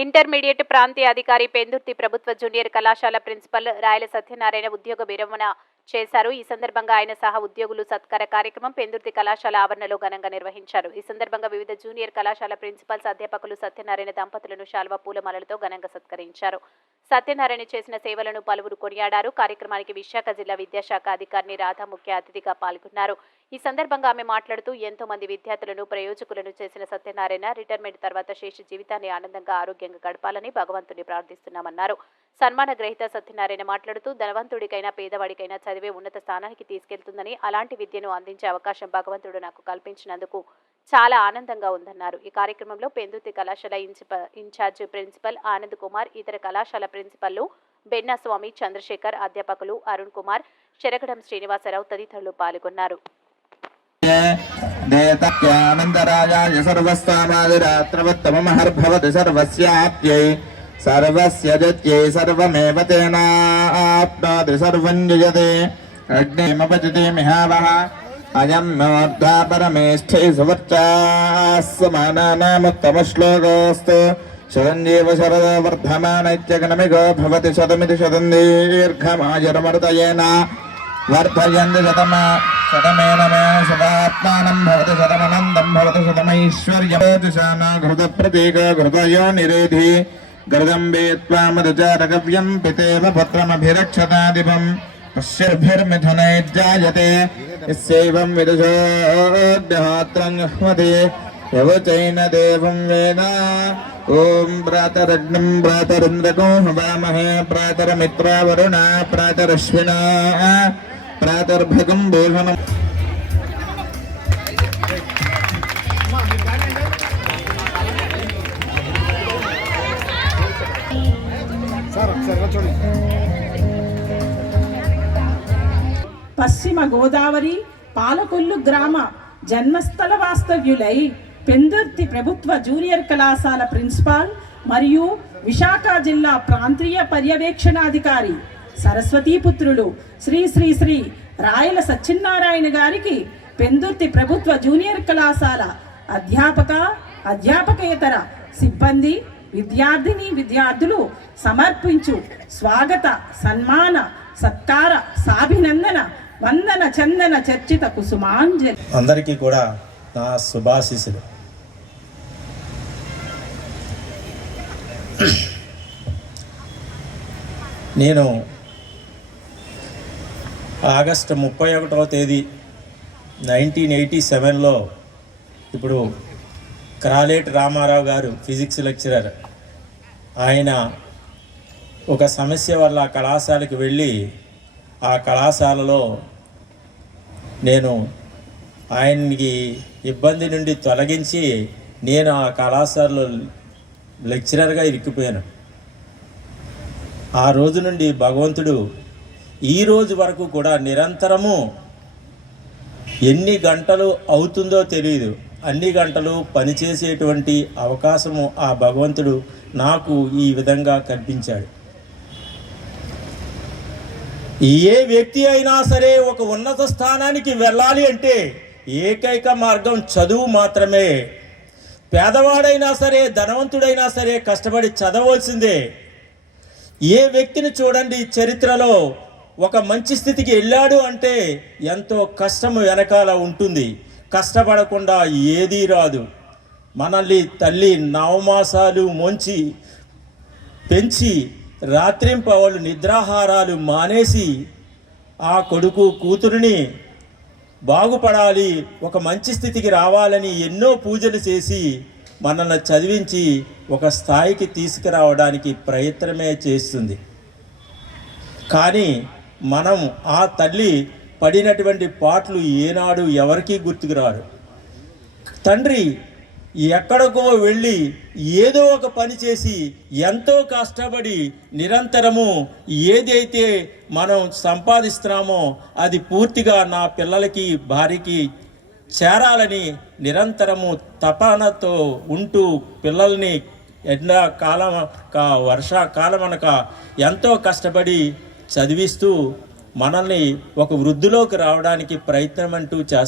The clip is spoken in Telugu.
ఇంటర్మీడియట్ ప్రాంతీయ అధికారి పెందుర్తి ప్రభుత్వ జూనియర్ కళాశాల ప్రిన్సిపల్ రాయల సత్యనారాయణ ఉద్యోగ విరమణ చేశారు. ఈ సందర్భంగా ఆయన సహా ఉద్యోగులు సత్కార కార్యక్రమం పెందుర్తి కళాశాల ఆవరణలో ఘనంగా నిర్వహించారు. ఈ సందర్భంగా వివిధ జూనియర్ కళాశాల ప్రిన్సిపల్స్ అధ్యాపకులు సత్యనారాయణ దంపతులను శాల్వ పూలమాలలతో ఘనంగా సత్కరించారు. సత్యనారాయణ చేసిన సేవలను పలువురు కొనియాడారు. కార్యక్రమానికి విశాఖ జిల్లా విద్యాశాఖ అధికారిని రాధా ముఖ్య అతిథిగా పాల్గొన్నారు. ఈ సందర్భంగా ఆమె మాట్లాడుతూ ఎంతో మంది విద్యార్థులను ప్రయోజకులను చేసిన సత్యనారాయణ రిటైర్మెంట్ తర్వాత శేష జీవితాన్ని ఆనందంగా ఆరోగ్యంగా గడపాలని భగవంతుని ప్రార్థిస్తున్నామన్నారు. సన్మాన గ్రహీత సత్యనారాయణ మాట్లాడుతూ ధనవంతుడికైనా పేదవాడికైనా చదివే ఉన్నత స్థానానికి తీసుకెళ్తుందని అలాంటి విద్యను అందించే అవకాశం భగవంతుడు నాకు కల్పించినందుకు చాలా ఆనందంగా ఉందన్నారు. ఈ కార్యక్రమంలో పెందుతి కళాశాల ఇన్సిప- ఇన్ఛార్జ్ ప్రిన్సిపల్ ఆనంద్ కుమార్ ఇతర కళాశాల ప్రిన్సిపల్లు బెన్నస్వామి చంద్రశేఖర్ అధ్యాపకులు అరుణ్ కుమార్ శరగడం శ్రీనివాసరావు తదితరులు పాల్గొన్నారు. దేత్యానందరాజాయ సర్వస్తామాదిరాత్రవత్తమహర్భవతి సర్వస్యాప్యై सर्वस्य जत्ये सर्वमेव तेन आप्नोति, सर्वं मिहावः। परमेष्ठे शरञ्जीव वर्धमान भवति शतमिति वर्धयन्ति शतम शतमेन मे शतात्मानं भवति भवति, शतमैश्वर्यं दिशाना घृतप्रतीक घृतयो निरेधि। गृदम्बे त्वामदचारगव्यम् पितेव पत्रमभिरक्षतादिपम् पश्यभिर्मिथुनैर्जायते यस्यैवम् विदुषोऽग्निहात्रम् गह्मते यवचैन देवं वेद। ॐ प्रातरग्निम् प्रातरिन्द्रको हवामहे प्रातरमित्रावरुणा, प्रातरश्विना प्रातर्भगम् भूषणम् భూషణం పశ్చిమ గోదావరి పాలకొల్లు గ్రామ జన్మస్థల వాస్తవ్యులై పెందుర్తి ప్రభుత్వ జూనియర్ కళాశాల ప్రిన్సిపాల్ మరియు విశాఖ జిల్లా ప్రాంతీయ పర్యవేక్షణాధికారి సరస్వతీ పుత్రులు శ్రీ శ్రీ శ్రీ రాయల సత్యనారాయణ గారికి పెందుర్తి ప్రభుత్వ జూనియర్ కళాశాల అధ్యాపక అధ్యాపకేతర సిబ్బంది విద్యార్థిని విద్యార్థులు సమర్పించు స్వాగత సన్మాన సత్కార సాభినందన వందన చందన చర్చిత కుసుమాంజలి అందరికీ కూడా నా శుభాశీసులు నేను ఆగస్టు ముప్పై ఒకటవ తేదీ నైన్టీన్ ఎయిటీ సెవెన్లో ఇప్పుడు క్రాలేటి రామారావు గారు ఫిజిక్స్ లెక్చరర్. ఆయన ఒక సమస్య వల్ల ఆ కళాశాలకు వెళ్ళి ఆ కళాశాలలో నేను ఆయనకి ఇబ్బంది నుండి తొలగించి నేను ఆ కళాశాలలో లెక్చరర్గా ఇరికిపోయాను ఆ రోజు నుండి భగవంతుడు ఈ రోజు వరకు కూడా నిరంతరము ఎన్ని గంటలు అవుతుందో తెలియదు అన్ని గంటలు పనిచేసేటువంటి అవకాశము ఆ భగవంతుడు నాకు ఈ విధంగా కల్పించాడు. ఏ వ్యక్తి అయినా సరే ఒక ఉన్నత స్థానానికి వెళ్ళాలి అంటే ఏకైక మార్గం చదువు మాత్రమే. పేదవాడైనా సరే ధనవంతుడైనా సరే కష్టపడి చదవలసిందే. ఏ వ్యక్తిని చూడండి చరిత్రలో ఒక మంచి స్థితికి వెళ్ళాడు అంటే ఎంతో కష్టము వెనకాల ఉంటుంది. కష్టపడకుండా ఏదీ రాదు. మనల్ని తల్లి నవమాసాలు మొంచి పెంచి రాత్రింపవళ్ళు నిద్రాహారాలు మానేసి ఆ కొడుకు కూతురిని బాగుపడాలి ఒక మంచి స్థితికి రావాలని ఎన్నో పూజలు చేసి మనల్ని చదివించి ఒక స్థాయికి తీసుకురావడానికి ప్రయత్నమే చేస్తుంది. కానీ మనం ఆ తల్లి పడినటువంటి పాటలు ఏనాడు ఎవరికీ గుర్తుకురారు తండ్రి ఎక్కడికో వెళ్ళి ఏదో ఒక పని చేసి ఎంతో కష్టపడి నిరంతరము ఏదైతే మనం సంపాదిస్తున్నామో అది పూర్తిగా నా పిల్లలకి భార్యకి చేరాలని నిరంతరము తపనతో ఉంటూ పిల్లల్ని ఎండాకాలం కా వర్షాకాలం అనక ఎంతో కష్టపడి చదివిస్తూ మనల్ని ఒక వృద్ధిలోకి రావడానికి ప్రయత్నం అంటూ చేస్తారు